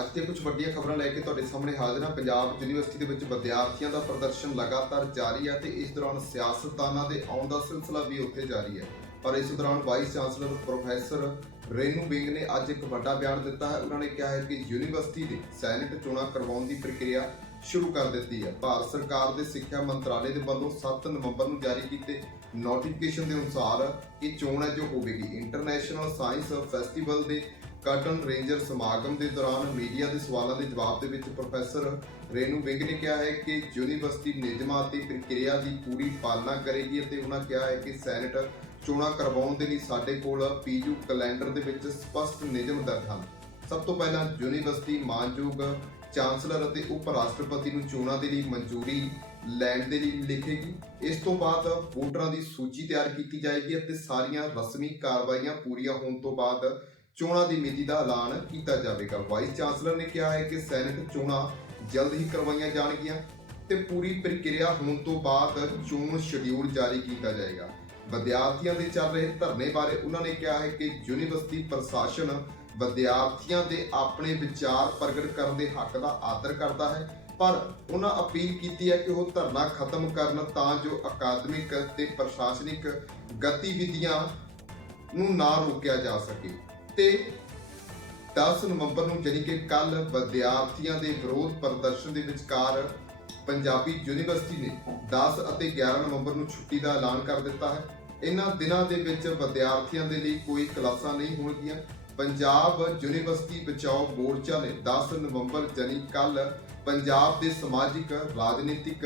ਅੱਜ ਤੇ ਕੁਝ ਵੱਡੀਆਂ ਖਬਰਾਂ ਲੈ ਕੇ ਤੁਹਾਡੇ ਸਾਹਮਣੇ ਹਾਜ਼ਰ ਹਾਂ। ਪੰਜਾਬ ਯੂਨੀਵਰਸਿਟੀ ਦੇ ਵਿੱਚ ਵਿਦਿਆਰਥੀਆਂ ਦਾ ਪ੍ਰਦਰਸ਼ਨ ਲਗਾਤਾਰ ਜਾਰੀ ਹੈ ਤੇ ਇਸ ਦੌਰਾਨ ਸਿਆਸਤਦਾਨਾਂ ਦੇ ਆਉਣ ਦਾ ਸਿਲਸਿਲਾ ਵੀ ਉੱਥੇ ਜਾਰੀ ਹੈ। ਪਰ ਇਸ ਦੌਰਾਨ vice chancellor professor Renu being ਨੇ ਅੱਜ ਇੱਕ ਵੱਡਾ ਬਿਆਨ ਦਿੱਤਾ ਹੈ। ਉਹਨਾਂ ਨੇ ਕਿਹਾ ਹੈ ਕਿ ਯੂਨੀਵਰਸਿਟੀ ਦੇ ਸੈਨੇਟ ਚੋਣਾਂ ਕਰਵਾਉਣ ਦੀ ਪ੍ਰਕਿਰਿਆ ਸ਼ੁਰੂ ਕਰ ਦਿੱਤੀ ਹੈ। ਭਾਰਤ ਸਰਕਾਰ ਦੇ ਸਿੱਖਿਆ ਮੰਤਰਾਲੇ ਦੇ ਵੱਲੋਂ 7 ਨਵੰਬਰ ਨੂੰ ਜਾਰੀ ਕੀਤੇ ਨੋਟੀਫਿਕੇਸ਼ਨ ਦੇ ਅਨੁਸਾਰ ਇਹ ਚੋਣ ਹੈ ਜੋ ਹੋਵੇਗੀ। ਇੰਟਰਨੈਸ਼ਨਲ ਸਾਇੰਸ ਫੈਸਟੀਵਲ ਦੇ ਕਰਟਨ ਰੇਂਜਰ ਸਮਾਗਮ ਦੇ ਦੌਰਾਨ ਮੀਡੀਆ ਦੇ ਸਵਾਲਾਂ ਦੇ ਜਵਾਬ ਦੇ ਵਿੱਚ ਪ੍ਰੋਫੈਸਰ ਰੇਨੂ ਵਿੰਗ ਨੇ ਕਿਹਾ ਹੈ ਕਿ ਯੂਨੀਵਰਸਿਟੀ ਨਿਯਮਾਂ ਅਤੇ ਪ੍ਰਕਿਰਿਆ ਦੀ ਪੂਰੀ ਪਾਲਣਾ ਕਰੇਗੀ ਅਤੇ ਉਹਨਾਂ ਕਿਹਾ ਹੈ ਕਿ ਸੈਨੇਟ ਚੋਣਾਂ ਕਰਵਾਉਣ ਦੇ ਲਈ ਸਾਡੇ ਕੋਲ ਪੀਯੂ ਕੈਲੰਡਰ ਦੇ ਵਿੱਚ ਸਪਸ਼ਟ ਨਿਯਮ ਦਰਜ ਹਨ। ਸਭ ਤੋਂ ਪਹਿਲਾਂ ਯੂਨੀਵਰਸਿਟੀ ਮਾਨਯੋਗ ਚਾਂਸਲਰ ਅਤੇ ਉਪ ਰਾਸ਼ਟਰਪਤੀ ਨੂੰ ਚੋਣਾਂ ਦੇ ਲਈ ਮਨਜ਼ੂਰੀ ਲੈਣ ਦੇ ਲਈ ਲਿਖੇਗੀ। ਇਸ ਤੋਂ ਬਾਅਦ ਵੋਟਰਾਂ ਦੀ ਸੂਚੀ ਤਿਆਰ ਕੀਤੀ ਜਾਏਗੀ ਅਤੇ ਸਾਰੀਆਂ ਰਸਮੀ ਕਾਰਵਾਈਆਂ ਪੂਰੀਆਂ ਹੋਣ ਤੋਂ ਬਾਅਦ ਚੋਣਾਂ ਦੀ ਮਿਤੀ ਦਾ ਐਲਾਨ ਕੀਤਾ ਜਾਵੇਗਾ। ਵਾਈਸ ਚਾਂਸਲਰ ਨੇ ਕਿਹਾ ਹੈ ਕਿ ਸੈਨੇਟ ਚੋਣਾਂ ਜਲਦ ਹੀ ਕਰਵਾਈਆਂ ਜਾਣਗੀਆਂ ਤੇ ਪੂਰੀ ਪ੍ਰਕਿਰਿਆ ਹੋਣ ਤੋਂ ਬਾਅਦ ਚੋਣ ਸ਼ਡਿਊਲ ਜਾਰੀ ਕੀਤਾ ਜਾਏਗਾ। ਵਿਦਿਆਰਥੀਆਂ ਦੇ ਚੱਲ ਰਹੇ ਧਰਨੇ ਬਾਰੇ ਉਹਨਾਂ ਨੇ ਕਿਹਾ ਹੈ ਕਿ ਯੂਨੀਵਰਸਿਟੀ ਪ੍ਰਸ਼ਾਸਨ ਵਿਦਿਆਰਥੀਆਂ ਦੇ ਆਪਣੇ ਵਿਚਾਰ ਪ੍ਰਗਟ ਕਰਨ ਦੇ ਹੱਕ ਦਾ ਆਦਰ ਕਰਦਾ ਹੈ। ਪਰ ਉਹਨਾਂ ਅਪੀਲ ਕੀਤੀ ਹੈ ਕਿ ਉਹ ਧਰਨਾ ਖਤਮ ਕਰਨ ਤਾਂ ਜੋ ਅਕਾਦਮਿਕ ਤੇ ਪ੍ਰਸ਼ਾਸਨਿਕ ਗਤੀਵਿਧੀਆਂ ਨੂੰ ਨਾ ਰੋਕਿਆ ਜਾ ਸਕੇ। ਤੇ 10 ਨਵੰਬਰ ਨੂੰ ਜਾਣੀ ਕਿ ਕੱਲ ਵਿਦਿਆਰਥੀਆਂ ਦੇ ਵਿਰੋਧ ਪ੍ਰਦਰਸ਼ਨ ਦੇ ਵਿਚਕਾਰ ਪੰਜਾਬੀ ਯੂਨੀਵਰਸਿਟੀ ਨੇ 10 ਅਤੇ 11 ਨਵੰਬਰ ਨੂੰ ਛੁੱਟੀ ਦਾ ਐਲਾਨ ਕਰ ਦਿੱਤਾ ਹੈ। ਇਹਨਾਂ ਦਿਨਾਂ ਦੇ ਵਿੱਚ ਵਿਦਿਆਰਥੀਆਂ ਦੇ ਲਈ ਕੋਈ ਕਲਾਸਾਂ ਨਹੀਂ ਹੋਣਗੀਆਂ। ਪੰਜਾਬ ਯੂਨੀਵਰਸਿਟੀ ਬਚਾਓ ਮੋਰਚਾ ਨੇ 10 ਨਵੰਬਰ ਜਾਣੀ ਕੱਲ ਪੰਜਾਬ ਦੇ ਸਮਾਜਿਕ, ਰਾਜਨੀਤਿਕ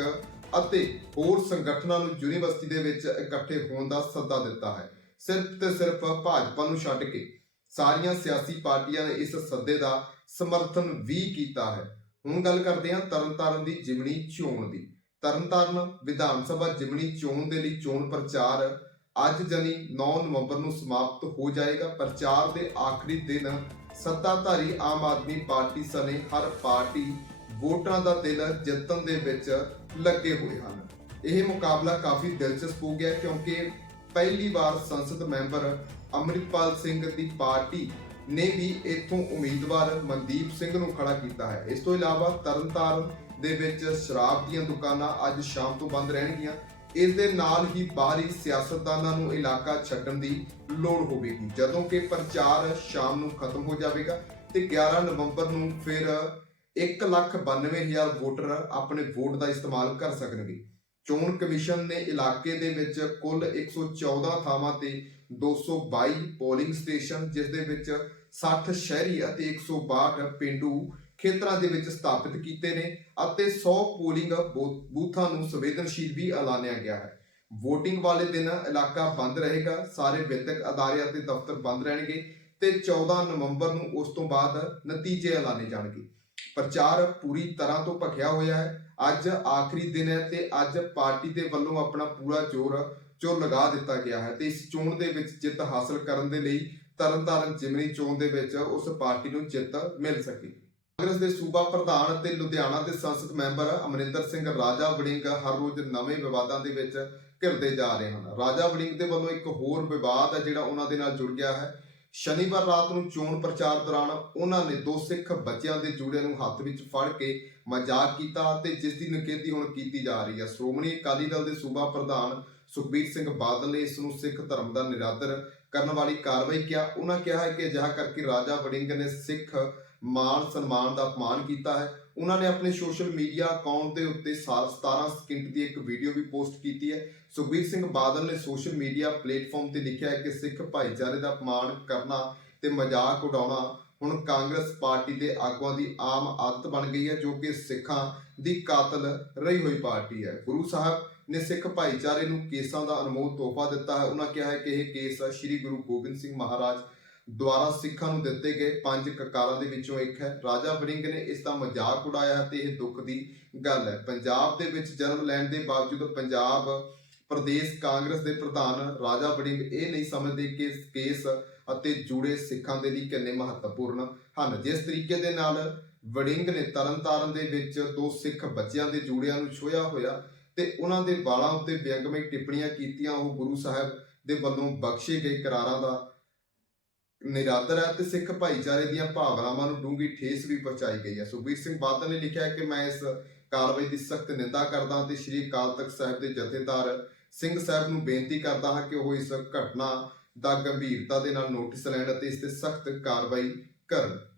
ਅਤੇ ਹੋਰ ਸੰਗਠਨਾਂ ਨੂੰ ਯੂਨੀਵਰਸਿਟੀ ਦੇ ਵਿੱਚ ਇਕੱਠੇ ਹੋਣ ਦਾ ਸੱਦਾ ਦਿੱਤਾ ਹੈ। ਸਿਰਫ ਤੇ ਸਿਰਫ ਭਾਜਪਾ ਨੂੰ ਛੱਡ ਕੇ ਸਾਰੀਆਂ ਸਿਆਸੀ ਪਾਰਟੀਆਂ ਨੇ ਇਸ ਸੱਦੇ ਦਾ ਸਮਰਥਨ ਵੀ ਕੀਤਾ ਹੈ। ਹੁਣ ਗੱਲ ਕਰਦੇ ਹਾਂ ਤਰਨਤਾਰਨ ਦੀ ਜਿਮਣੀ ਚੋਣ ਦੀ। ਤਰਨਤਾਰਨ ਵਿਧਾਨ ਸਭਾ ਜਿਮਣੀ ਚੋਣ ਦੇ ਲਈ ਚੋਣ ਪ੍ਰਚਾਰ ਅੱਜ ਜਨੀ 9 ਨਵੰਬਰ ਨੂੰ ਸਮਾਪਤ ਹੋ ਜਾਏਗਾ। ਪ੍ਰਚਾਰ ਦੇ ਆਖਰੀ ਦਿਨ ਸੱਤਾਧਾਰੀ ਆਮ ਆਦਮੀ ਪਾਰਟੀ ਸਣੇ ਹਰ ਪਾਰਟੀ ਵੋਟਰਾਂ ਦਾ ਦਿਲ ਜਿੱਤਣ ਦੇ ਵਿੱਚ ਲੱਗੇ ਹੋਏ ਹਨ। ਇਹ ਮੁਕਾਬਲਾ ਕਾਫੀ ਦਿਲਚਸਪ ਹੋ ਗਿਆ ਕਿਉਂਕਿ ਪਹਿਲੀ ਵਾਰ ਸੰਸਦ ਮੈਂਬਰ ਅੰਮ੍ਰਿਤਪਾਲ ਸਿੰਘ ਦੀ ਪਾਰਟੀ ਨੇ ਵੀ ਇੱਥੋਂ ਉਮੀਦਵਾਰ ਮਨਦੀਪ ਸਿੰਘ ਨੂੰ ਖੜਾ ਕੀਤਾ ਹੈ। ਇਸ ਤੋਂ ਇਲਾਵਾ ਤਰਨਤਾਰਨ ਦੇ ਵਿੱਚ ਸ਼ਰਾਬ ਦੀਆਂ ਦੁਕਾਨਾਂ ਅੱਜ ਸ਼ਾਮ ਤੋਂ ਬੰਦ ਰਹਿਣਗੀਆਂ। ਇਸ ਦੇ ਨਾਲ ਹੀ ਬਾਹਰੀ ਸਿਆਸਤਦਾਨਾਂ ਨੂੰ ਇਲਾਕਾ ਛੱਡਣ ਦੀ ਲੋੜ ਹੋਵੇਗੀ। ਜਦੋਂ ਕਿ ਪ੍ਰਚਾਰ ਸ਼ਾਮ ਨੂੰ ਖਤਮ ਹੋ ਜਾਵੇਗਾ ਤੇ 11 ਨਵੰਬਰ ਨੂੰ ਫਿਰ 192000 ਵੋਟਰ ਆਪਣੇ ਵੋਟ ਦਾ ਇਸਤੇਮਾਲ ਕਰ ਸਕਣਗੇ। ਚੋਣ ਕਮਿਸ਼ਨ ਨੇ ਇਲਾਕੇ ਦੇ ਵਿੱਚ ਕੁੱਲ 114 ਥਾਵਾਂ ਤੇ 222 ਪੋਲਿੰਗ ਸਟੇਸ਼ਨ, ਜਿਸ ਦੇ ਵਿੱਚ 60 ਸ਼ਹਿਰੀ ਅਤੇ 162 ਪਿੰਡੂ ਖੇਤਰਾਂ ਦੇ ਵਿੱਚ ਸਥਾਪਿਤ ਕੀਤੇ ਨੇ ਅਤੇ 100 ਪੋਲਿੰਗ ਬੂ- ਬੂਥਾਂ ਨੂੰ ਸੰਵੇਦਨਸ਼ੀਲ ਵੀ ਐਲਾਨਿਆ ਗਿਆ ਹੈ। VOTING ਵਾਲੇ ਦਿਨ ਇਲਾਕਾ ਬੰਦ ਰਹੇਗਾ, ਸਾਰੇ ਵਿਦਿਅਕ ਅਦਾਰੇ ਅਤੇ ਦਫ਼ਤਰ ਬੰਦ ਰਹਿਣਗੇ ਤੇ 14 ਨਵੰਬਰ ਨੂੰ ਉਸ ਤੋਂ ਬਾਅਦ ਨਤੀਜੇ ਐਲਾਨੇ ਜਾਣਗੇ। ਪ੍ਰਚਾਰ ਪੂਰੀ ਤਰ੍ਹਾਂ ਤੋਂ ਭਖਿਆ ਹੋਇਆ ਹੈ। ਅੱਜ ਆਖਰੀ ਦਿਨ ਹੈ ਤੇ ਅੱਜ ਪਾਰਟੀ ਦੇ ਵੱਲੋਂ ਆਪਣਾ ਪੂਰਾ ਜ਼ੋਰ ਜੋ ਲਗਾ ਦਿੱਤਾ ਗਿਆ ਹੈ ਤੇ ਇਸ ਚੋਣ ਦੇ ਵਿੱਚ ਜਿੱਤ ਹਾਸਲ ਕਰਨ ਦੇ ਲਈ ਤਰਨਤਾਰਨ ਜਿਮਨੀ ਚੋਣ ਦੇ ਵਿੱਚ ਉਸ ਪਾਰਟੀ ਨੂੰ ਜਿੱਤ ਮਿਲ ਸਕੇ। ਕਾਂਗਰਸ ਦੇ ਸੂਬਾ ਪ੍ਰਧਾਨ ਅਤੇ ਲੁਧਿਆਣਾ ਦੇ ਸੰਸਦ ਮੈਂਬਰ ਅਮਰਿੰਦਰ ਸਿੰਘ ਰਾਜਾ ਵੜਿੰਗ ਹਰ ਰੋਜ਼ ਨਵੇਂ ਵਿਵਾਦਾਂ ਦੇ ਵਿੱਚ ਘਿਰਦੇ ਜਾ ਰਹੇ ਹਨ। ਰਾਜਾ ਵੜਿੰਗ ਦੇ ਵੱਲੋਂ ਇੱਕ ਹੋਰ ਵਿਵਾਦ ਹੈ ਜਿਹੜਾ ਉਹਨਾਂ ਦੇ ਨਾਲ ਜੁੜ ਗਿਆ ਹੈ। ਸ਼ਨੀਵਾਰ ਰਾਤ ਨੂੰ ਚੋਣ ਪ੍ਰਚਾਰ ਦੌਰਾਨ ਉਹਨਾਂ ਨੇ ਦੋ ਸਿੱਖ ਬੱਚਿਆਂ ਦੇ ਜੂੜੇ ਨੂੰ ਹੱਥ ਵਿੱਚ ਫੜ ਕੇ ਮਜ਼ਾਕ ਕੀਤਾ ਤੇ ਜਿਸ ਦੀ ਨਿਖੇਧੀ ਹੁਣ ਕੀਤੀ ਜਾ ਰਹੀ ਹੈ। ਸ਼੍ਰੋਮਣੀ ਅਕਾਲੀ ਦਲ ਦੇ ਸੂਬਾ ਪ੍ਰਧਾਨ ਸੁਖਬੀਰ ਸਿੰਘ ਬਾਦਲ ਨੇ ਇਸ ਨੂੰ ਸਿੱਖ ਧਰਮ ਦਾ ਨਿਰਾਦਰ ਕਰਨ ਵਾਲੀ ਕਾਰਵਾਈ ਕਿਹਾ। ਉਹਨਾਂ ਕਿਹਾ ਹੈ ਕਿ ਅਜਿਹਾ ਕਰਕੇ ਰਾਜਾ ਵੜਿੰਗ ਨੇ ਸਿੱਖ ਮਾਨ ਸਨਮਾਨ ਦਾ ਅਪਮਾਨ ਕੀਤਾ ਹੈ। ਉਹਨਾਂ ਨੇ ਆਪਣੇ ਸੋਸ਼ਲ ਮੀਡੀਆ ਅਕਾਊਂਟ ਦੇ ਉੱਤੇ 17 ਸਕਿੰਟ ਦੀ ਇੱਕ ਵੀਡੀਓ ਵੀ ਪੋਸਟ ਕੀਤੀ ਹੈ। ਸੁਖਬੀਰ ਸਿੰਘ ਬਾਦਲ ਨੇ ਸੋਸ਼ਲ ਮੀਡੀਆ ਪਲੇਟਫਾਰਮ ਤੇ ਲਿਖਿਆ ਹੈ ਕਿ ਸਿੱਖ ਭਾਈਚਾਰੇ ਦਾ ਅਪਮਾਨ ਕਰਨਾ ਤੇ ਮਜ਼ਾਕ ਉਡਾਉਣਾ ਹੁਣ ਕਾਂਗਰਸ ਪਾਰਟੀ ਦੇ ਆਗੂਆਂ ਦੀ ਆਮ ਆਦਤ ਬਣ ਗਈ ਹੈ, ਜੋ ਕਿ ਸਿੱਖਾਂ ਦੀ ਕਾਤਲ ਰਹੀ ਹੋਈ ਪਾਰਟੀ ਹੈ। ਗੁਰੂ ਸਾਹਿਬ ਨੇ ਸਿੱਖ ਭਾਈਚਾਰੇ ਨੂੰ ਕੇਸਾਂ ਦਾ ਅਨਮੋਲ ਤੋਹਫਾ ਦਿੱਤਾ ਹੈ। ਉਹਨਾਂ ਕਿਹਾ ਹੈ ਕਿ ਇਹ ਕੇਸ ਸ੍ਰੀ ਗੁਰੂ ਗੋਬਿੰਦ ਸਿੰਘ ਮਹਾਰਾਜ ਦੁਆਰਾ ਸਿੱਖਾਂ ਨੂੰ ਦਿੱਤੇ ਗਏ ਪੰਜ ਕਕਾਰਾਂ ਦੇ ਵਿੱਚੋਂ ਇੱਕ ਹੈ। ਰਾਜਾ ਵੜਿੰਗ ਨੇ ਇਸ ਦਾ ਮਜ਼ਾਕ ਉਡਾਇਆ ਹੈ ਤੇ ਇਹ ਦੁੱਖ ਦੀ ਗੱਲ ਹੈ। ਪੰਜਾਬ ਦੇ ਵਿੱਚ ਜਨਮ ਲੈਣ ਦੇ ਬਾਵਜੂਦ ਪੰਜਾਬ ਪ੍ਰਦੇਸ਼ ਕਾਂਗਰਸ ਦੇ ਪ੍ਰਧਾਨ ਰਾਜਾ ਵੜਿੰਗ ਇਹ ਨਹੀਂ ਸਮਝਦੇ ਕਿ ਕੇਸ ਅਤੇ ਜੁੜੇ ਸਿੱਖਾਂ ਦੇ ਲਈ ਕਿੰਨੇ ਮਹੱਤਵਪੂਰਨ ਹਨ। ਜਿਸ ਤਰੀਕੇ ਦੇ ਨਾਲ ਵੜਿੰਗ ਨੇ ਤਰਨਤਾਰਨ ਦੇ ਵਿੱਚ ਦੋ ਸਿੱਖ ਬੱਚਿਆਂ ਦੇ ਜੂੜਿਆਂ ਨੂੰ ਛੋਇਆ ਹੋਇਆ ਤੇ ਉਹਨਾਂ ਦੇ ਵਾਲਾਂ ਉੱਤੇ ਵਿਅੰਗਮਈ ਟਿੱਪਣੀਆਂ ਕੀਤੀਆਂ, ਉਹ ਗੁਰੂ ਸਾਹਿਬ ਦੇ ਵੱਲੋਂ ਬਖਸ਼ੇ ਗਏ ਕਰਾਰਾਂ ਦਾ ਨਿਰਾਦਰ ਹੈ ਤੇ ਸਿੱਖ ਭਾਈਚਾਰੇ ਦੀਆਂ ਭਾਵਨਾਵਾਂ ਨੂੰ ਡੂੰਘੀ ਠੇਸ ਵੀ ਪਹੁੰਚਾਈ ਗਈ ਹੈ। ਸੁਖਬੀਰ ਸਿੰਘ ਬਾਦਲ ਨੇ ਲਿਖਿਆ ਹੈ ਕਿ ਮੈਂ ਇਸ ਕਾਰਵਾਈ ਦੀ ਸਖਤ ਨਿੰਦਾ ਕਰਦਾ ਹਾਂ ਤੇ ਸ੍ਰੀ ਅਕਾਲ ਤਖਤ ਸਾਹਿਬ ਦੇ ਜਥੇਦਾਰ ਸਿੰਘ ਸਾਹਿਬ ਨੂੰ ਬੇਨਤੀ ਕਰਦਾ ਹਾਂ ਕਿ ਉਹ ਇਸ ਘਟਨਾ ਦਾ ਗੰਭੀਰਤਾ ਦੇ ਨਾਲ ਨੋਟਿਸ ਲੈਣ ਅਤੇ ਇਸ ਤੇ ਸਖਤ ਕਾਰਵਾਈ ਕਰਨ।